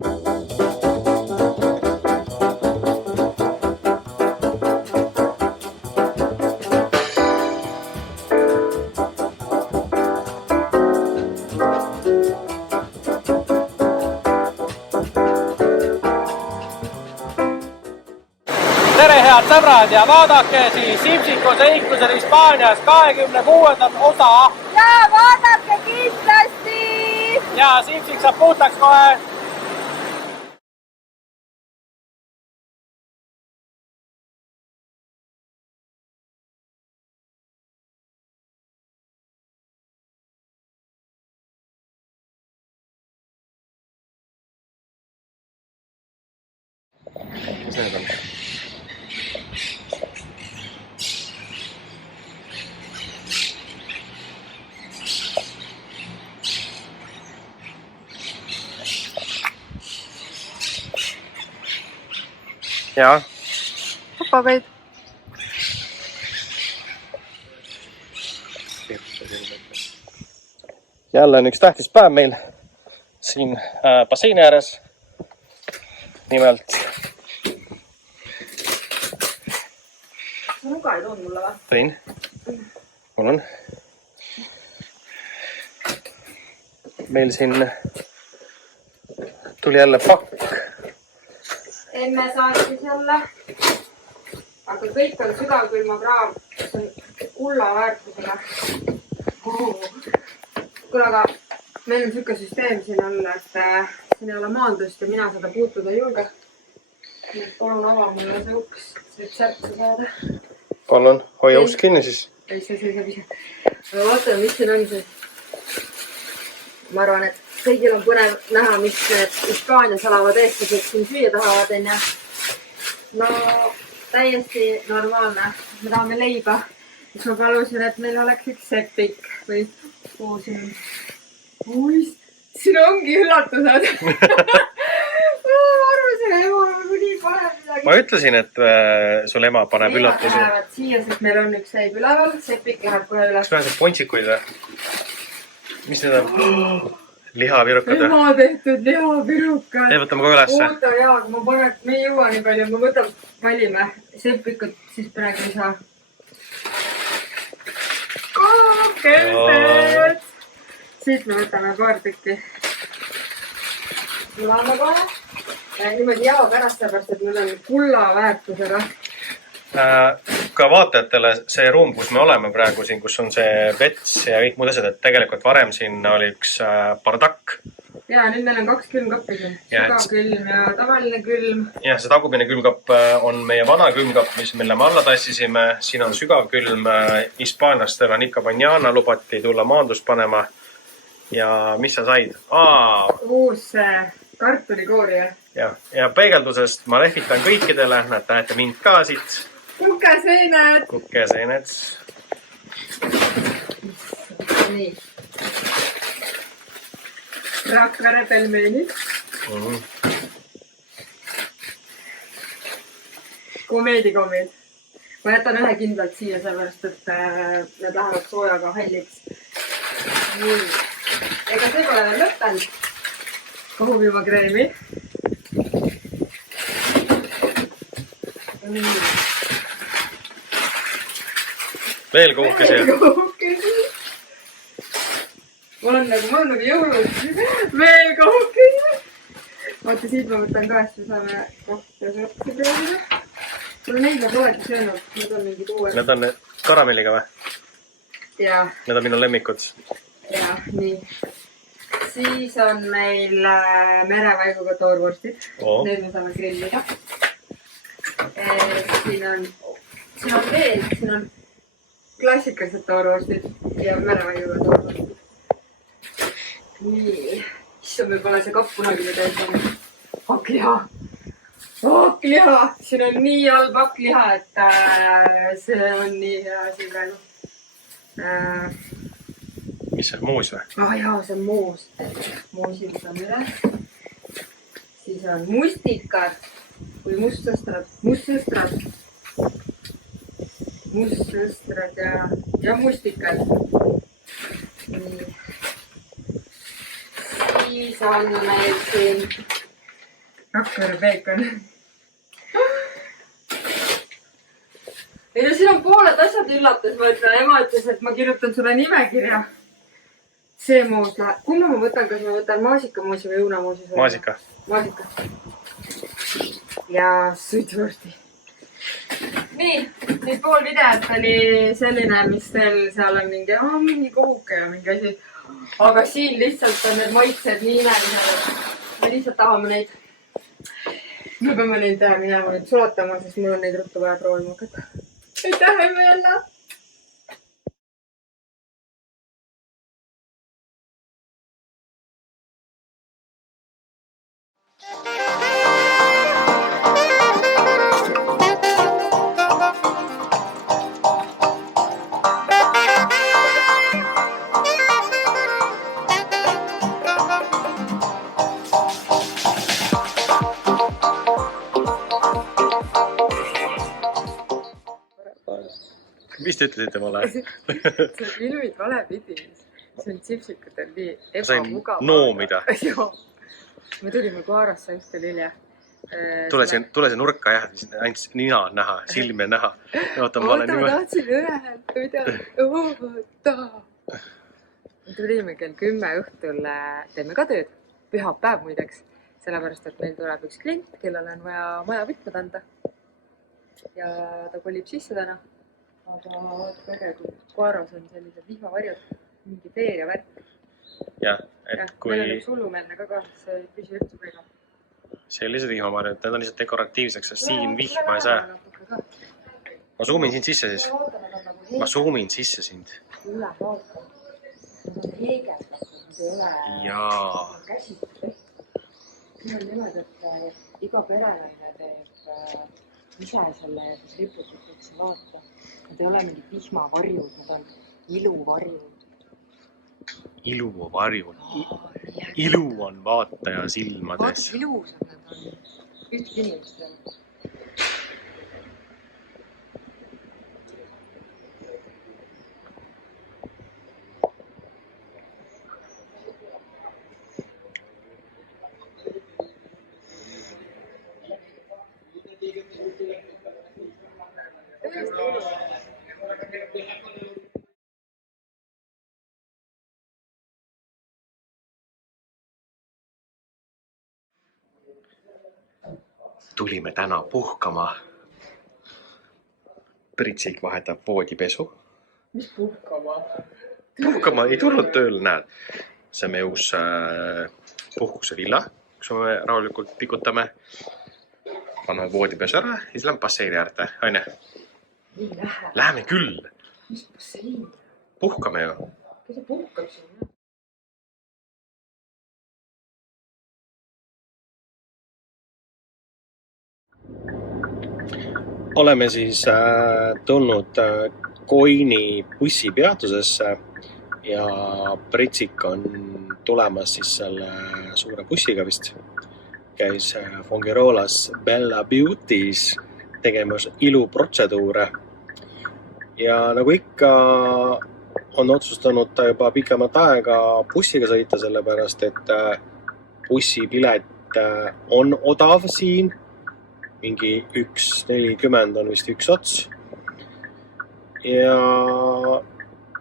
Tere head sõbrad ja vaadake siis Sipsiku seiklusel Hispaanias 26. osa. Ja vaadake kindlasti! Ja Sipsik saab puhtaks kohe. Mis need on? Jaa. Papagaid. Jälle on üks tähtis päev meil siin basseini ääres. Nimelt. Nuga ei toon mulle või? Tõin. Mul on. Meil siin tuli jälle pakk. Emme saatis jälle. Aga kõik on sügavkülma kraam. See on kulla väärtusega. Kuule, aga meil on siuke süsteem siin all, et siin ei ole maandust ja mina seda puutuda ei julge. Nüüd palun ava mulle see uks, et särtsa saada. Palun, hoia uks kinni siis. Ei, see seisab ise. Aga vaatame, mis siin on see. Ma arvan, et kõigil on põnev näha, mis need Hispaanias elavad eestlased siin süüa tahavad, enne. No, täiesti normaalne. Me tahame leiba. Siis ma palusin, et meil oleks üks sepik või kuhu siin. Ui, siin ongi üllatused. Ma arvasin, et ema on nii paneb midagi. Ma ütlesin, et sul ema paneb üllatusi. Nemad lähevad siia, sest meil on üks seib üleval. Sepik läheb kohe üles. Kas näed pontsikuid või? Mis need on? Lihavirukad või? Ema tehtud lihavirukad. Võtame kogu ülesse. Oota jaa, kui ma panen, me ei jõua nii palju. Ma võtan, valime sepikut, siis praegu ei saa. Kokesed! Siit me võtame paar tükki. Tulame kohe. Niimoodi jao pärast seepärast, et meil on kulla väärtusega. Ka vaatajatele see ruum, kus me oleme praegu siin, kus on see vets ja kõik muud asjad, et tegelikult varem siin oli üks bardakk. Ja nüüd meil on 2 külmkappi siin. Sügavkülm ja tavaline külm. Ja see tagumine külmkapp on meie vana külmkapp, mille me alla tassisime. Siin on sügavkülm. Hispaanlastele on ikka banjana, lubati tulla maandust panema. Ja mis sa said? Uus kartulikoori. Ja peegeldusest ma lehvitan kõikidele. Nad näete mind ka siit. Kukeseined! Kukeseined. Nii. Rakvere pelmeenid. Komeedikomid. Ma jätan ühe kindlalt siia sellepärast, et need lähevad soojaga halliks. Nii. Ega see pole veel lõppenud. Kohupilmakreemi. Nii. Veel kohukesi. Mul on nagu jõulud. Veel kohukesi. Vaata, siit ma võtan ka, et me saame kohta sorti proovida. Mul neid ma polegi söönud. Need on mingid uued. Need on karamelliga või? Jaa. Need on minu lemmikud. Jaa, nii. Siis on meil merevaiguga toorvorstid. Need me saame grillida. Siin on veel, siin on klassikalised toorvorstid ja merevaiguga toorvorstid. Nii, issand, meil pole see kapp kunagi nüüd ees. Hakkliha! Hakkliha! Siin on nii halb hakkliha, et see on nii hea asi praegu. Mis see, muus või? Jaa, see on muus. Muusi võtame üles. Siis on mustikad või mustsõstrad. Mustsõstrad ja mustikad. Nii. Siis on meil siin Rakvere peekon. Ei no siin on pooled asjad üllatus, vaata ema ütles, et ma kirjutan sulle nimekirja. See moos läheb. Kumma ma võtan, kas ma võtan maasikamoosi või õunamoosi? Maasika. Maasika. Ja suitsuvorsti. Nii, nüüd pool videot oli selline, mis teil seal on mingi kohuke ja mingi asi. Aga siin lihtsalt on need maitsed nii imelised. Me lihtsalt tahame neid. Me peame neid minema nüüd sulatama, sest mul on neid ruttu vaja proovima hakata. Aitäh, emme jälle! Mis te ütlesite mulle? See filmid vale pidi. See on tsipsikutel nii ebamugav. Noomida. Me tulime Koarasse just oli hilja. Tule see nurka jah, ainult nina näha, silme näha. Oota, ma tahtsin öelda. Oota. Me tulime kell 10 õhtul, teeme ka tööd. Pühapäev muideks. Sellepärast, et meil tuleb üks klient, kellele on vaja maja võtmed anda. Ja ta kolib sisse täna. Aga vaata äge, kui Koaras on sellised vihmavarjud, mingi feeria värk. Jah, et kui... Meil on üks hullumeelne ka, see ei püsi üldse kõige. Sellised vihmavarjud, need on lihtsalt dekoratiivseks, sest siin vihma ei saa. Ma zoomin sind sisse siis. Ma zoomin sisse sind. Üle vaata. Nad on heegeldatud, nad ei ole... Jaa. Käsitud tehtud. Siin on niimoodi, et iga perenaine teeb ise selle riputuseks vaata. Nad ei ole mingid vihmavarjud, nad on iluvarjud. Iluvarjud. Ilu on vaataja silmades. Vaat ilusad nad on. Ühtki inimest veel. Tulime täna puhkama. Pritsik vahetab voodipesu. Mis puhkama? Puhkama ei tulnud tööl, näed. See on meie uus puhkuse villa, kus me rahulikult pikutame. Paneme voodipesu ära ja siis lähme basseini äärde, aine? Ei lähe. Läheme küll. Mis basseini? Puhkame ju. Kes see puhkab siin? Oleme siis tulnud Koini bussipeatusesse ja Pritsik on tulemas siis selle suure bussiga vist. Käis Fongirolas Bella Beautys tegemas iluprotseduure. Ja nagu ikka on otsustanud ta juba pikemat aega bussiga sõita, sellepärast et bussipilet on odav siin. Mingi 1,40 on vist üks ots. Ja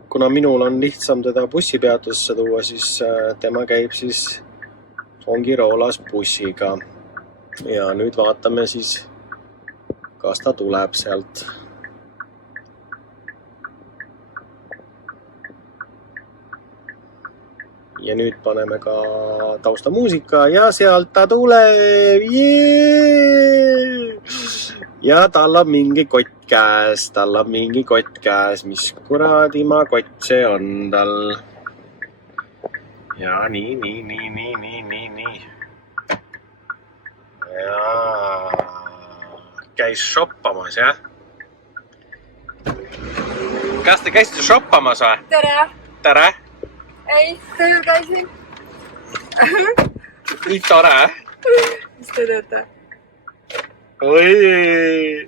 kuna minul on lihtsam teda bussipeatusse tuua, siis tema käib siis Fongirolas bussiga. Ja nüüd vaatame siis, kas ta tuleb sealt. Ja nüüd paneme ka taustamuusika ja sealt ta tuleb. Ja tal on mingi kott käes, mis kuradima kott see on tal. Ja nii. Ja käis shoppamas, jah? Kas te käisite shoppamas või? Tere! Tere! Ei, tööl käisin. Nii tore. Mis te teete? Oi!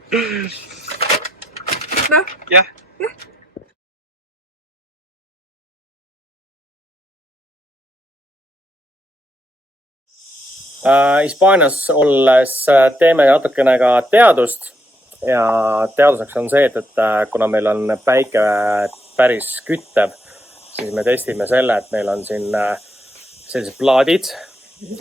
Noh? Jah. Hispaanias olles teeme natukene ka teadust ja teaduseks on see, et kuna meil on päike päris küttev, siis me testime selle, et meil on siin sellised plaadid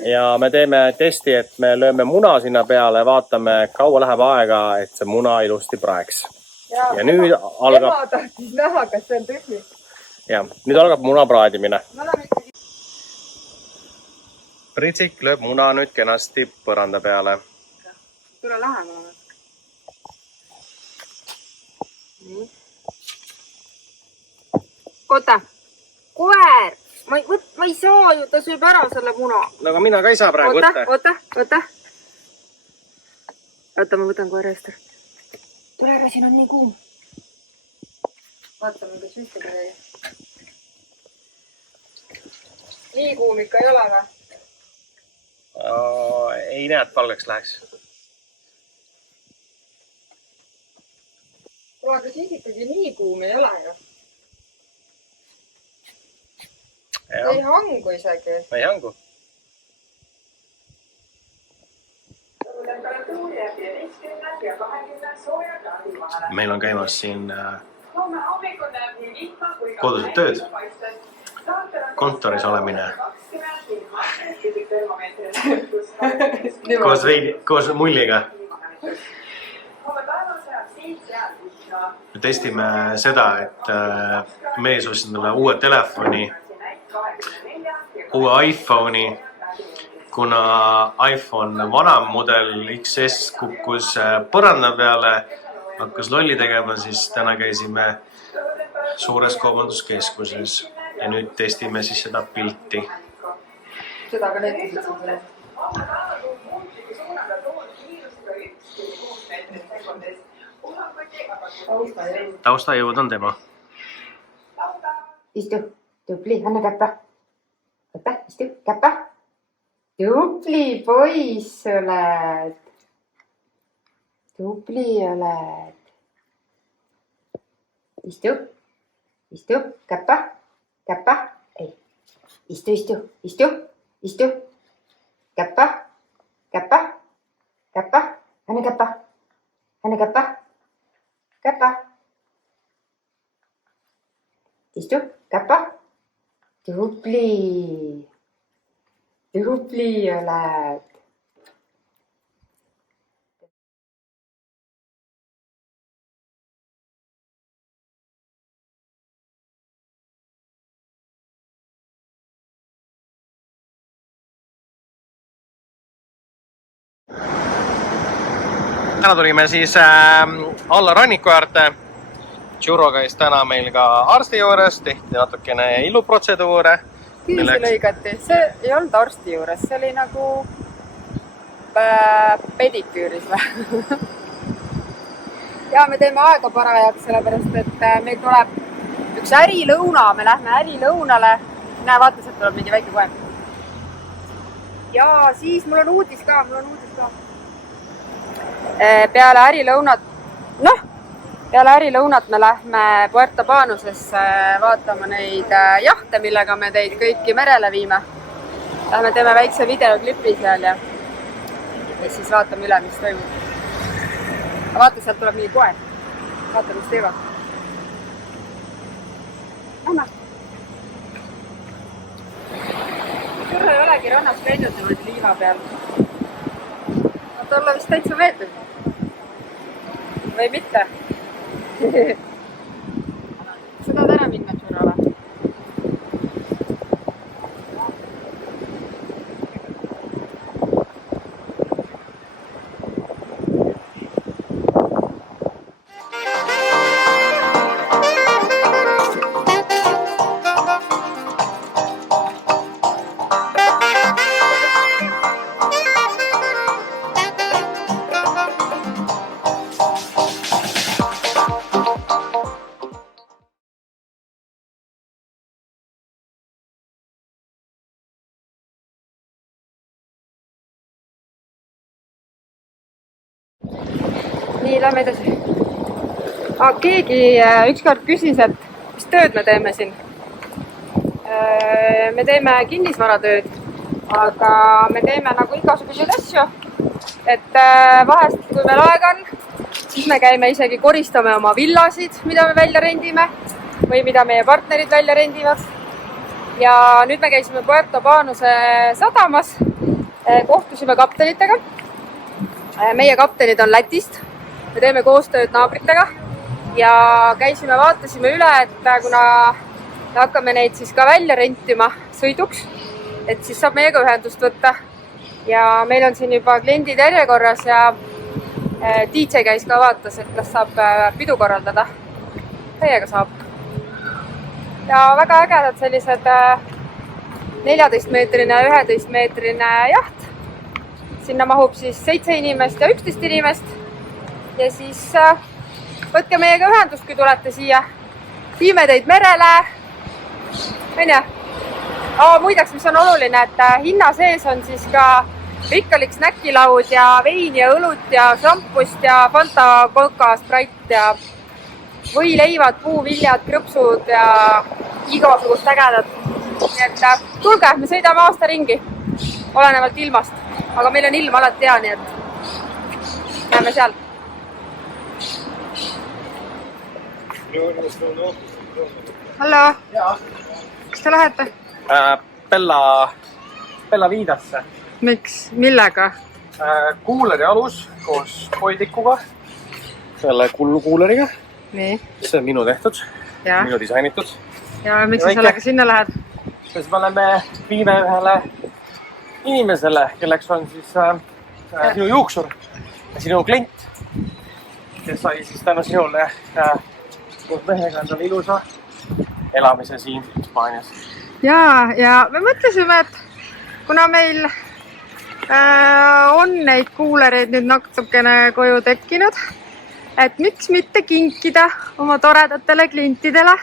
ja me teeme testi, et me lööme muna sinna peale, vaatame, kaua läheb aega, et see muna ilusti praeks. Ja nüüd algab... Ema tahtis näha, kas see on tõsi. Ja, nüüd algab muna praadimine. Pritsik lööb muna nüüd kenasti põranda peale. Tule lähemale. Nii. Oota, koer! Ma ei saa ju, ta sööb ära selle muna. No aga mina ka ei saa praegu võtta. Oota. Oota, ma võtan koera eest. Tule ära, siin on nii kuum. Vaatame, kas ühtegi ei. Nii kuum ikka ei ole või? Ei näe, et valgeks läheks. Aga siis ikkagi nii kuum ei ole ju. Ei hangu isegi. Ei hangu. Meil on käimas siin kodused tööd. Kontoris olemine. Koos mulliga. Me testime seda, et mees ostis endale uue telefoni, uue iPhone'i, kuna iPhone vanam mudel XS kukkus põranda peale, hakkas lolli tegema, siis täna käisime suures kaubanduskeskuses ja nüüd testime siis seda pilti. Seda ka näitasid selle. Taustajõud on tema. Istu, tubli, anna käppa. Võta, istu, käppa. Tubli poiss oled. Tubli oled. Istu, käppa. Ei. Istu. Käppa. Anna käppa. Käppa. Istu, käppa. Tubli oled. Täna tulime siis alla ranniku äärte. Tšuro käis täna meil ka arsti juures, tehti natukene iluprotseduure. Küüsi lõigati. See ei olnud arsti juures, see oli nagu pediküüris või? Ja me teeme aega parajaks, sellepärast, et meil tuleb üks ärilõuna, me lähme ärilõunale. Näe, vaata, sealt tuleb mingi väike koem. Ja siis mul on uudis ka. Peale ärilõunat me lähme Puerto Banusesse vaatama neid jahte, millega me teid kõiki merele viime. Lähme teeme väikse videoklipi seal ja siis vaatame üle, mis toimub. Vaata, sealt tuleb mingi koer. Vaata, mis teevad. Anna. Surra ei olegi rannas käinud niimoodi liiva peal. Vaata, olla vist täitsa meeldib. Või mitte? Sa tahad ära minna Tšurale? Nii, lähme edasi. Keegi ükskord küsis, et mis tööd me teeme siin. Me teeme kinnisvaratööd aga me teeme nagu igasuguseid asju, et vahest, kui meil aega on, siis me käime isegi koristame oma villasid, mida me välja rendime või mida meie partnerid välja rendivad. Ja nüüd me käisime Puerto Banuse sadamas, kohtusime kaptenitega. Meie kaptenid on Lätist, me teeme koostööd naabritega ja käisime, vaatasime üle, et kuna me hakkame neid siis ka välja rentima sõiduks, et siis saab meiega ühendust võtta. Ja meil on siin juba kliendid järjekorras ja DJ käis ka vaatas, et kas saab pidu korraldada. Teiega saab. Ja väga ägedad sellised 14-meetrine ja 11-meetrine jaht. Sinna mahub siis 7 inimest ja 11 inimest. Ja siis võtke meiega ühendust, kui tulete siia. Viime teid merele. Muideks, mis on oluline, et hinna sees on siis ka rikkalik snäkilaud ja vein ja õlut ja šampust ja Fanta, Coca, Sprite ja võileivad, puuviljad, krõpsud ja igasugust ägedat. Nii et tulge, me sõidame aasta ringi, olenevalt ilmast. Aga meil on ilm alati hea, nii et näeme seal. Hallo, kas te lähete? Bella Viidasse. Miks? Millega? Kuuleri alus koos hoidikuga, selle kullu kuuleriga. Nii. See on minu tehtud, minu disainitud. Ja miks sa sellega sinna lähed? Siis me viime ühele inimesele, kelleks on siis sinu juuksur ja sinu klient, kes sai siis tänu sinule koos mehega endale ilusa elamise siin Hispaanias. Ja me mõtlesime, et kuna meil on neid kuulereid nüüd natukene koju tekkinud, et miks mitte kinkida oma toredatele klientidele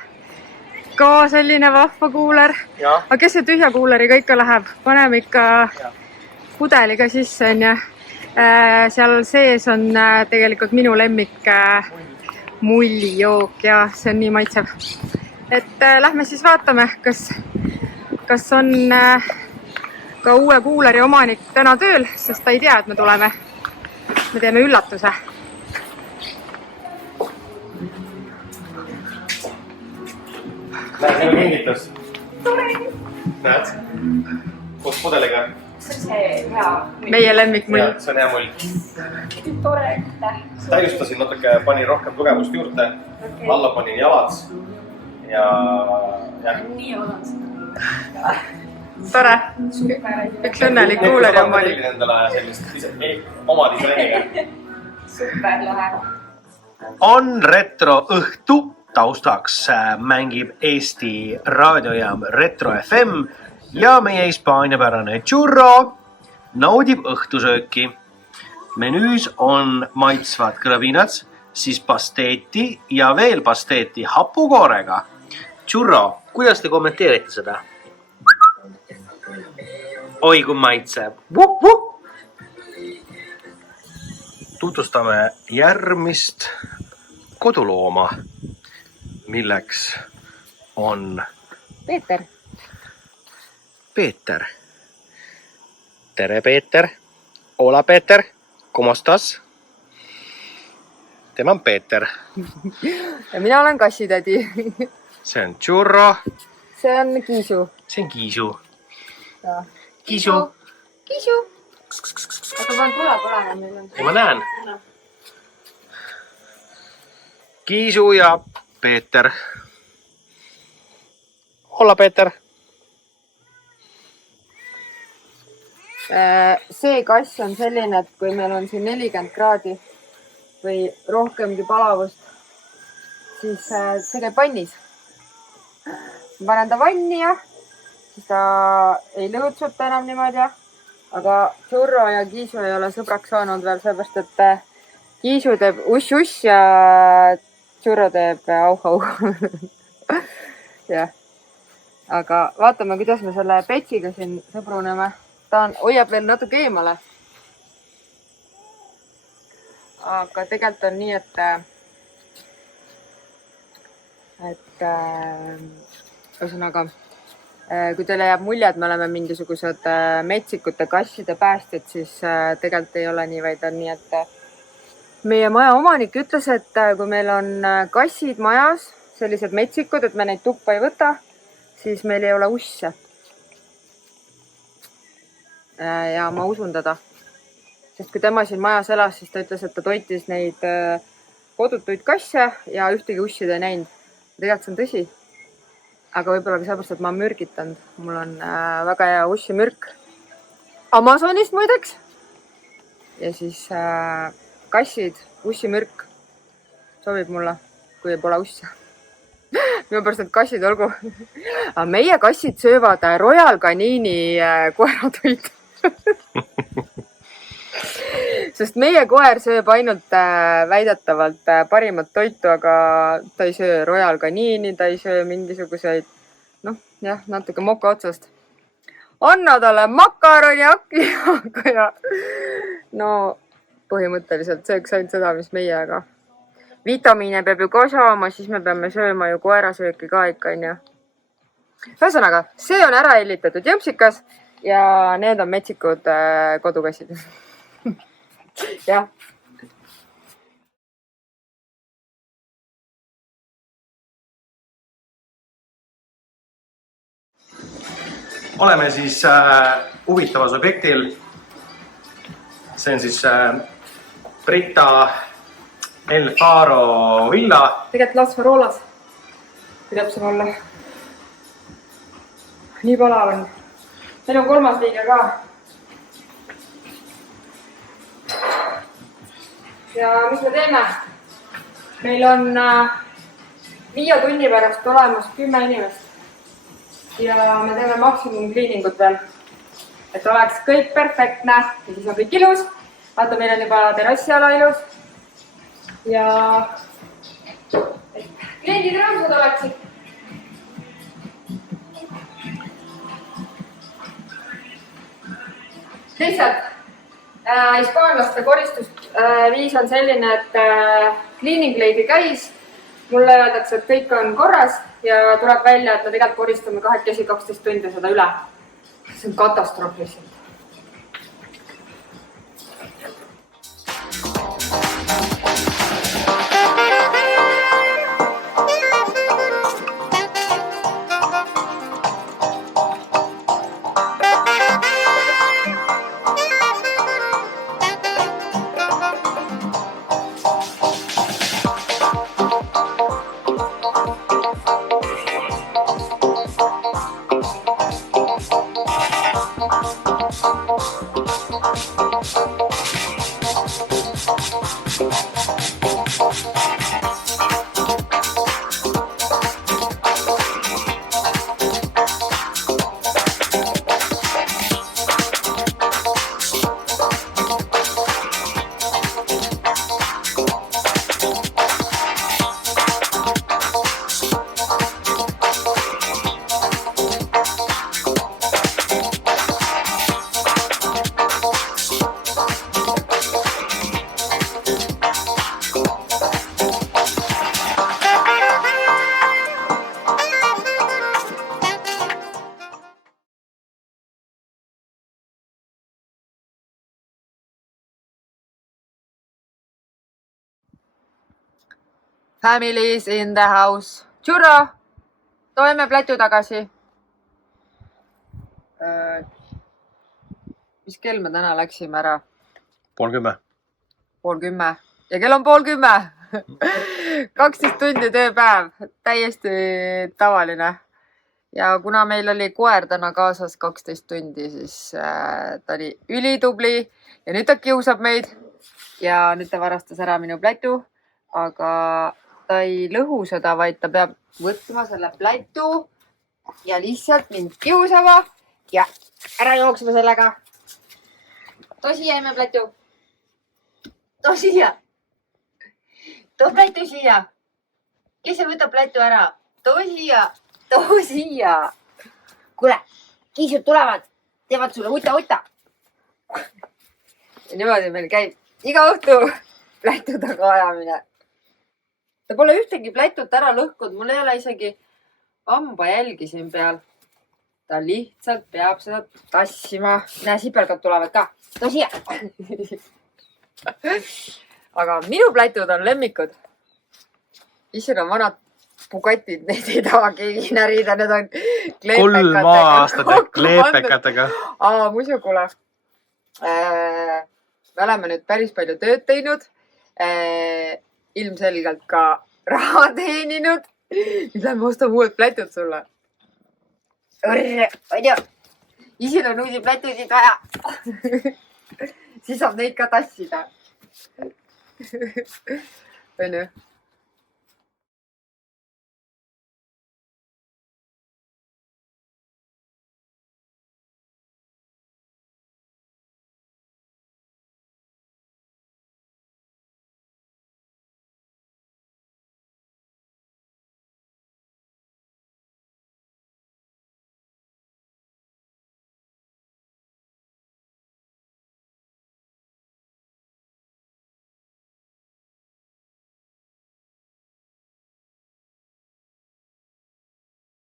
ka selline vahva kuuler. Aga kes see tühja kuuleriga ikka läheb? Paneme ikka pudeliga sisse, on ja seal sees on tegelikult minu lemmik mullijook ja see on nii maitsev. Et lähme siis vaatame, kas on ka uue kuuleri omanik täna tööl, sest ta ei tea, et me tuleme. Me teeme üllatuse. Näed, sinu kingitus. Näed? Koos pudeliga. See on see hea mull. Meie lemmik mull. See on hea mull. Tore. Täiustasin natuke, panin rohkem tugevust juurde. Alla panin jalad. Ja... Nii olen seda. Tore. Üks õnnelik kuuleri omanik. Endale sellist oma disainiga. Super lahe. On retro õhtu. Taustaks mängib Eesti raadiojaam Retro FM ja meie hispaaniapärane churro naudib õhtusööki. Menüüs on maitsvad kõlapinats, siis pasteeti ja veel pasteeti hapukoorega. Churro, kuidas te kommenteerite seda? Oi, kui maitseb. Tutvustame järgmist kodulooma, milleks on Peeter. Peeter. Tere, Peeter. Hola, Peeter. ¿Cómo estás? Tema on Peeter. Ja mina olen kassitädi. See on Churro. See on Kiisu. See on Kiisu. Ja. Kiisu. Kiisu. Aga ma tule põlema meil on. Ja ma näen. Kiisu ja Peeter. Hola, Peeter. See kass on selline, et kui meil on siin 40 kraadi või rohkemgi palavust, siis see käib vannis. Ma panen ta vanni ja siis ta ei lõõtsuta enam niimoodi. Aga Churro ja Kiisu ei ole sõbraks saanud veel, sellepärast et Kiisu teeb uss-uss ja Churro teeb au-au. Jah. Aga vaatame, kuidas me selle Petsiga siin sõbruneme. Ta hoiab veel natuke eemale. Aga tegelikult on nii, et ühesõnaga Kui teile jääb mulje, et me oleme mingisugused metsikute kasside päästjad, siis tegelikult ei ole nii, vaid on nii, et meie maja omanik ütles, et kui meil on kassid majas, sellised metsikud, et me neid tuppa ei võta, siis meil ei ole usse. Ja ma usun teda. Sest kui tema siin majas elas, siis ta ütles, et ta toitis neid kodutuid kasse ja ühtegi ussid ei näinud. Tegelikult see on tõsi. Aga võib-olla ka sellepärast, et ma olen mürgitanud. Mul on väga hea ussimürk Amazonist muideks. Ja siis kassid, ussimürk sobib mulle, kui ei pole usse. Minu pärast need kassid olgu. Aga meie kassid söövad Royal Canini koeratoitu. Sest meie koer sööb ainult väidetavalt parimat toitu, aga ta ei söö Royal Canini, ta ei söö mingisuguseid, natuke moka otsast. Anna talle makaroni akki ja põhimõtteliselt sööks ainult seda, mis meie, aga vitamiine peab ju ka saama, siis me peame sööma ju koerasööki ka ikka, on ju. Ühesõnaga, see on ära hellitatud jõmpsikas ja need on metsikud kodukassid. Jah. Oleme siis huvitavas objektil. See on siis Brita El Faro villa. Tegelikult Las Farolas. Kui täpsem olla. Nii palav on. Meil on 3. liige ka. Ja mis me teeme? Meil on 5 tunni pärast olemas 10 inimest. Ja me teeme maksimum kliiningut veel. Et oleks kõik perfektne ja siis on kõik ilus. Vaata, meil on juba terrassiala ilus. Ja kliendid rõõmsad oleksid. Lihtsalt hispaanlaste koristusviis on selline, et cleaning lady käis. Mulle öeldakse, et kõik on korras ja tuleb välja, et me tegelikult koristame 12 tundi seda üle. See on katastroof lihtsalt. Families in the house. Churro! Toime plätu tagasi. Mis kell me täna läksime ära? 9:30. 9:30. Ja kell on 9:30. 12 tundi tööpäev. Täiesti tavaline. Ja kuna meil oli koer täna kaasas 12 tundi, siis ta oli ülitubli. Ja nüüd ta kiusab meid. Ja nüüd ta varastas ära minu plätu. Aga ta ei lõhu seda, vaid ta peab võtma selle plätu ja lihtsalt mind kiusama ja ära jooksma sellega. Too siia, emme plätu. Too siia. Too plätu siia. Kes see võtab plätu ära? Too siia. Too siia. Kuule, kiisud tulevad. Teevad sulle uta. Ja niimoodi meil käib iga õhtu plätu taga ajamine. Ta pole ühtegi plätut ära lõhkud, mul ei ole isegi hambajälgi siin peal. ta lihtsalt peab seda tassima. Näe, sipelgad tulevad ka. Too siia. Aga minu plätud on lemmikud. Isel on vanad Bugatid, neid ei taha keegi närida, need on 3 aastate kleepekatega. Muidu kuule, me oleme nüüd päris palju tööd teinud, ilmselgelt ka raha teeninud. Nüüd lähme ostame uued plätud sulle. Isil on uusi plätusid vaja. Siis saab neid ka tassida. Õnne.